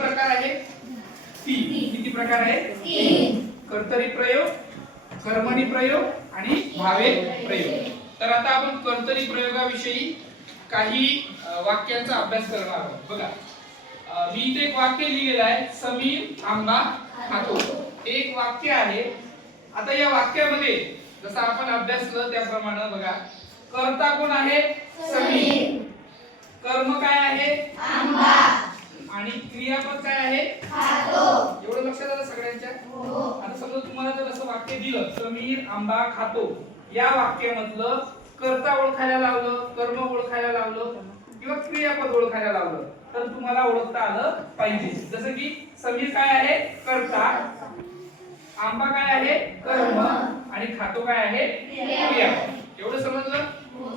प्रकार आहे? तीन. किती प्रकार आहे? कर्तरी प्रयोग कर्मणी प्रयोग आणि भावे प्रयोग. तर आता आपण कर्तरी प्रयोगाविषयी काही वाक्यांचा अभ्यास करणार आहोत. बघा. मी इथे एक वाक्य लिहिलेलं आहे समीर आंबा खातो. एक वाक्य आहे. आता या वाक्यामध्ये जसं आपण अभ्यासलं त्याप्रमाणे बघा. कर्ता कोण आहे? समीर कर्म काय आहे आणि क्रियापद काय आहे एवढं लक्षात आलं सगळ्यांच्या आता समजा तुम्हाला जर असं वाक्य दिलं समीर आंबा खातो. या वाक्यामधलं कर्ता ओळखायला लावलं कर्म ओळखायला लावलं किंवा क्रियापद ओळखायला लावलं तर तुम्हाला ओळखता आलं पाहिजे. जसं की समीर काय आहे? कर्ता. आंबा काय आहे? कर्म. आणि खातो काय आहे? क्रिया. एवढं समजलं?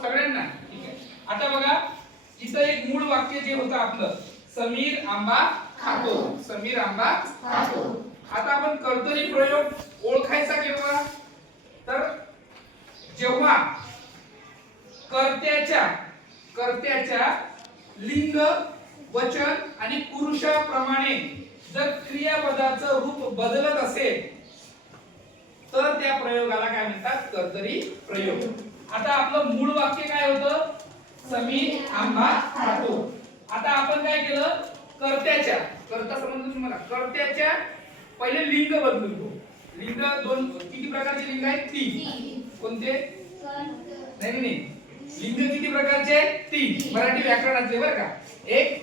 सगळ्यांना? ठीक आहे. आता बघा इथं एक मूळ वाक्य जे होतं आपलं समीर आंबा खातो. समीर आंबा खातो. आता आपण कर्तरी प्रयोग ओळखायचा केव्हा तर जेव्हा कर्त्याच्या कर्त्याच्या लिंग वचन आणि पुरुषाप्रमाणे जर क्रियापदाचं रूप बदलत असेल तर त्या प्रयोगाला काय म्हणतात? कर्तरी प्रयोग. आता आपलं मूळ वाक्य काय होतं? समीर आंबा खातो. आता आपण काय केलं? कर्त्याच्या कर्ता समजलं तुम्हाला. कर्त्याच्या पहिले लिंग बदलतो लिंग दोन किती प्रकारचे लिंग आहेत? तीन. कोणते? नाही नाही, लिंग किती प्रकारचे? तीन. मराठी व्याकरणाचे बरं का. एक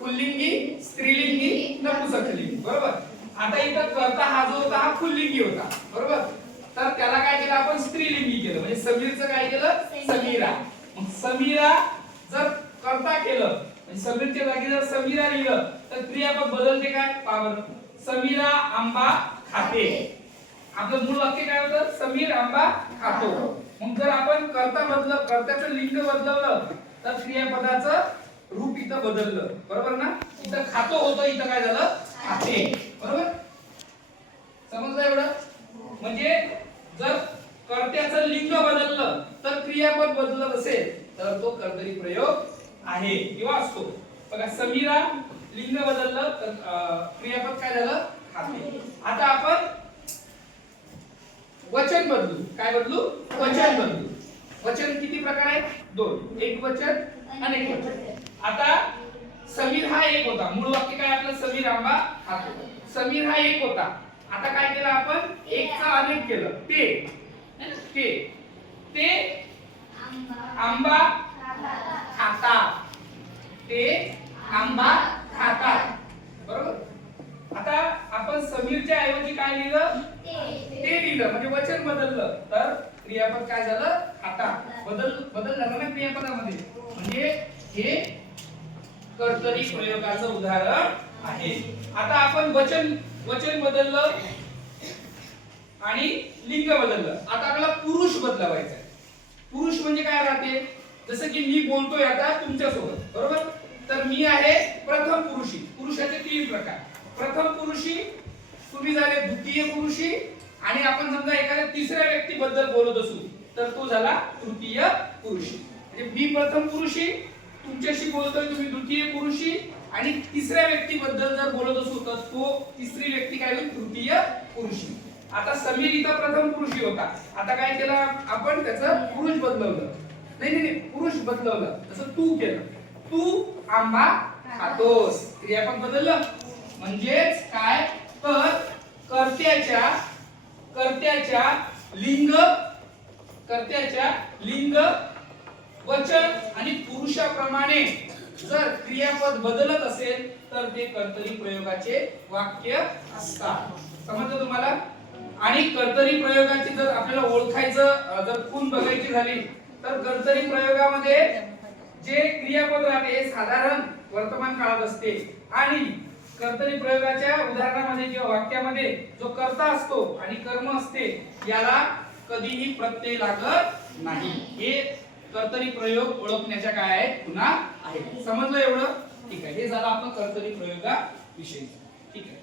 पुल्लिंगी स्त्रीलिंगी नपुंसकलिंगी. बरोबर? आता इथं कर्ता हा जो होता हा पुल्लिंगी होता. बरोबर? तर त्याला काय केलं आपण? स्त्रीलिंगी केलं. म्हणजे समीरचं काय केलं? समीरा. समीरा. जर कर्ता केलं म्हणजे समीरच्या जागी जर समीरा लिहिलं तर क्रियापद बदलते काय? पहा बरं समीरा आंबा खाते. आपलं मूळ वाक्य काय होतं? समीर आंबा खातो. मग जर आपण कर्ता बदल कर्त्याचं लिंग बदलवलं तर क्रियापदाचं रूप इथं बदललं. बरोबर ना? इथं खातो होतं इथं काय झालं? खाते बरोबर? समजलं एवढं? म्हणजे जर कर्त्याचं लिंग बदललं तर क्रियापद बदलत असेल तर तो कर्तरी प्रयोग आहे किंवा असतो. बघा समीरा लिंग बदललं तर क्रियापद काय झालं? खाते. आता आपण वचन बदलू. काय बदलू? वचन बदलू. वचन किती प्रकार आहेत? दोन. एक वचन अनेक वचन. आता समीर हा एक होता. मूळ वाक्य काय आपलं? समीर आंबा खातो समीर हा एक होता. आता काय केलं आपण? एकचा अनेक केलं. ते. ते. ते आंबा खाता. ते आंबा खातात बरोबर? आता आपण समीरच्या ऐवजी काय लिहिलं? ते लिहिलं म्हणजे वचन बदललं तर क्रियापद काय झालं? खाता बदल बदल झाला ना क्रियापदामध्ये. म्हणजे हे कर्तरी प्रयोगाचं उदाहरण आहे. आता आपण वचन वचन बदललं आणि लिंग बदललं. आता आपल्याला पुरुष बदलवायचा आहे. पुरुष म्हणजे काय राहते? जसं की मी बोलतोय आता तुमच्यासोबत बरोबर? तर मी आहे प्रथम पुरुषी. पुरुषाचे तीन प्रकार. प्रथम पुरुषी तुम्ही झाले द्वितीय पुरुषी आणि आपण समजा एखाद्या तिसऱ्या व्यक्तीबद्दल बोलत असू तर तो झाला तृतीय पुरुषी. म्हणजे मी प्रथम पुरुषी तुमच्याशी बोलतोय तुम्ही द्वितीय पुरुषी आणि तिसऱ्या व्यक्तीबद्दल जर बोलत असू तर तो तिसरी व्यक्ती काय होईल? तृतीय पुरुषी. आता समीर इथं प्रथम पुरुषी होता. आता काय केलं आपण? त्याचं पुरुष बदलवलं. नाही नाही नाही, पुरुष बदलवलं. तसं तू केलं. तू आंबा खातोस. क्रियापद बदललं. म्हणजेच काय? तर कर्त्याच्या लिंग कर्त्याच्या लिंग वचन आणि पुरुषाप्रमाणे जर क्रियापद बदलत असेल तर ते कर्तरी प्रयोगाचे वाक्य असतात. समजलं तुम्हाला? आणि कर्तरी प्रयोगाची जर आपल्याला ओळखायचं जर खून बघायची झाली तर कर्तरी प्रयोगामध्ये जे क्रियापद राहते हे साधारण वर्तमान काळात असते. आणि कर्तरी प्रयोगाच्या उदाहरणामध्ये किंवा वाक्यामध्ये जो कर्ता असतो आणि कर्म असते याला कधीही प्रत्यय लागत नाही. हे कर्तरी प्रयोग ओळखण्याच्या काय आहेत? पुन्हा आहे समजलं एवढं? ठीक आहे. हे झालं आपण कर्तरी प्रयोगाविषयी ठीक आहे.